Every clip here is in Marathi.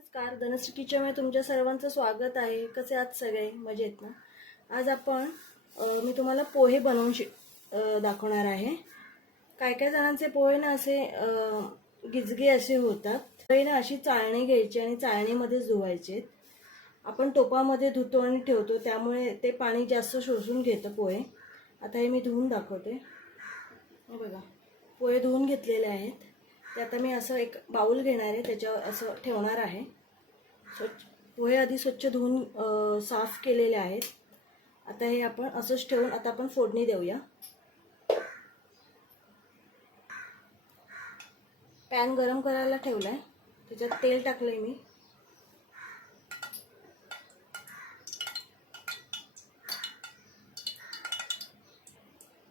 नमस्कार धनश्री किचनमध्ये तुमच्या सर्वांचं स्वागत आहे. कसे आहात सगळे? मजेत ना? आज आपण मी तुम्हाला पोहे बनवून शि दाखवणार आहे. काय काय जणांचे पोहे ना असे गिजगे असे होतात. पोहे ना अशी चाळणी घ्यायची आणि चाळणीमध्येच धुवायचे. आपण टोपामध्ये धुतो आणि ठेवतो त्यामुळे ते पाणी जास्त शोषून घेतं पोहे. आता हे मी धुवून दाखवते. बघा पोहे धुवून घेतलेले आहेत. ते आता मी असं एक बाऊल घेणार आहे त्याच्यावर असं ठेवणार आहे. स्वच्छ पोहे आधी स्वच्छ धुवून साफ केलेले आहेत. आता हे आपण असंच ठेवून आता आपण फोडणी देऊया. पॅन गरम करायला ठेवला आहे त्याच्यात तेल टाकलं आहे मी.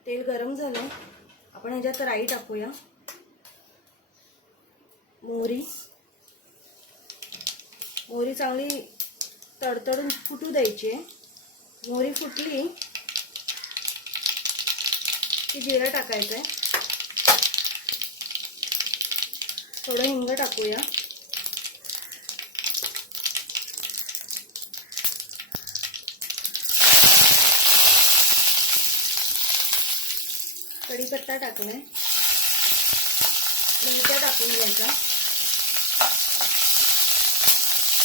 तेल गरम झालं आपण ह्याच्यात राई टाकूया. मोहरी. मोहरी चांगली तडतडून फुटू द्यायची. आहे मोहरी फुटली की जिरं टाकायचं आहे थोडं हिंग टाकूया. कढीपत्ता टाकलाय. मिरच्या टाकून घ्यायचा.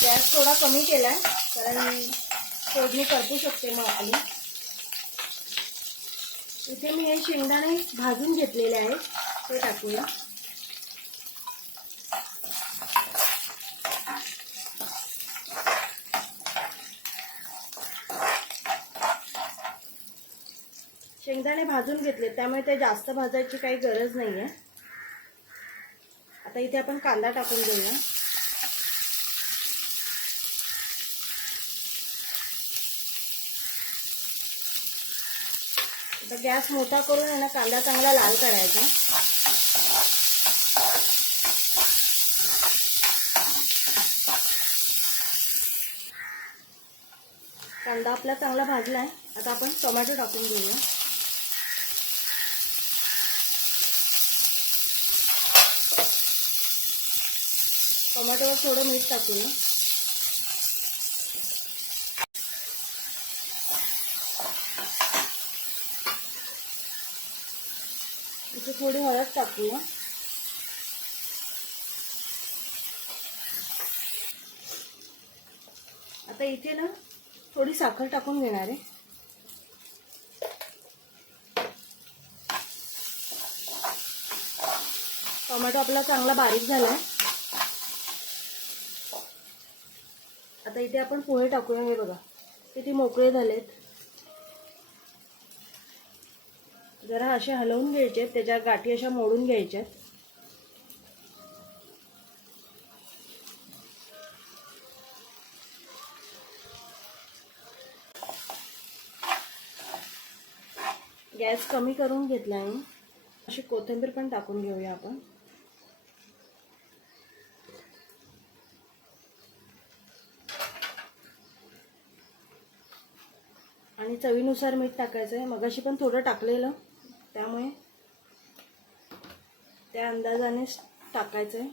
गॅस थोडा कमी केलाय कारण फोडणी करपू शकते मग आली इथे मी हे शेंगदाणे भाजून घेतलेले आहेत ते टाकूया शेंगदाणे भाजून घेतले त्यामुळे ते जास्त भाजायची काही गरज नाही आहे आता इथे आपण कांदा टाकून घेऊया. आता गॅस मोठा करून आहे ना कांदा चांगला लाल करायचा. कांदा आपला चांगला भाजला आहे आता आपण टोमॅटो टाकून घेऊया. टोमॅटोवर थोडं मीठ टाकूया. इथे थोडी हळद टाकूया आता इथे ना थोडी साखर टाकून घेणार आहे. टोमॅटो आपला चांगला बारीक झाला आहे आता इथे आपण पोहे टाकूया हे बघा. किती मोकळे झालेत. जरा असे हलवून घ्यायचे त्याच्या गाठी अशा मोडून घ्यायच्यात गॅस कमी करून घेतला आहे. अशी कोथिंबीर पण टाकून घेऊया आपण. आणि चवीनुसार मीठ टाकायचं आहे. मगाशी पण थोडं टाकलेलं. त्यामुळे त्या अंदाजाने टाकायचं आहे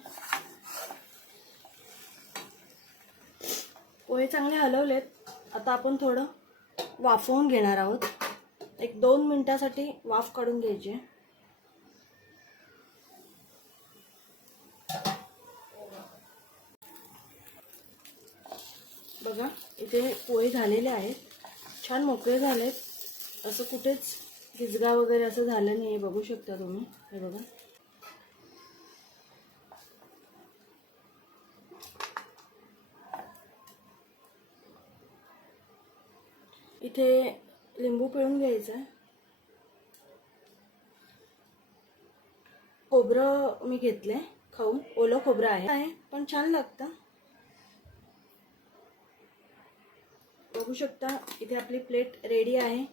पोहे चांगले हलवलेत. आता आपण थोडं वाफवून घेणार आहोत. एक दोन मिनिटासाठी वाफ काढून घ्यायची. बघा इथे पोहे झालेले आहेत. छान मोकळे झालेत. असं कुठेच गिजगा वगैरे असं झालं नाही बघू शकता तुम्ही. हे बघा. इथे लिंबू पिळून घ्यायचा. आहे खोबरं मी घेतलंय खाऊन. ओलं खोबरं आहे पण छान लागतं. बघू शकता इथे आपली प्लेट रेडी आहे.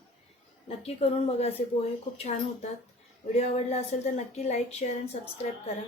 नक्की करून बघा असे पोहे खूप छान होतात. व्हिडिओ आवडला असेल तर नक्की लाईक शेअर आणि सबस्क्राईब करा.